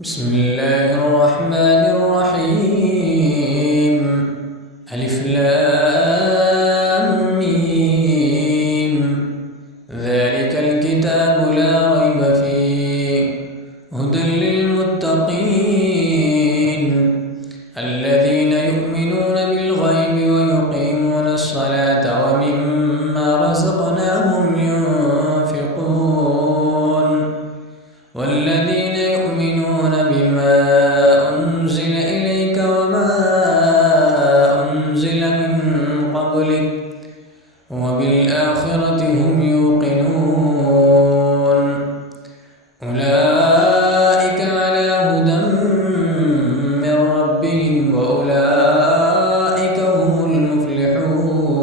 بسم الله الرحمن الرحيم. ألف لام ميم. ذلك الكتاب لا ريب فيه هدى للمتقين الذين يؤمنون بالغيب ويقيمون الصلاة ومما رزقناهم ينفقون والذين يؤمنون بما أنزل إليك وما أنزل من قبلك وبالآخرة هم يوقنون أولئك على هدى من ربهم وأولئك هم المفلحون.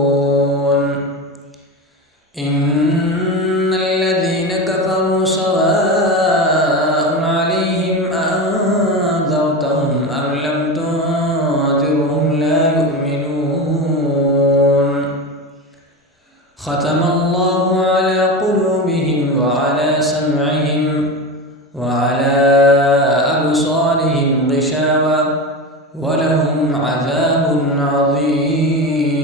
إن الذين كفروا سواء عليهم أأنذرتهم أم لم تنذرهم لا يؤمنون. ختم الله على قلوبهم وعلى سمعهم وعلى أبصارهم غشاوة ولهم عذاب عظيم.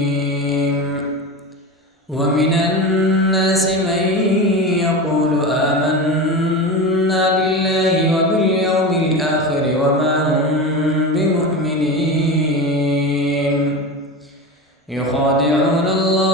ومن الناس من يقول آمنا بالله وباليوم الآخر وما هم بمؤمنين يخادعون الله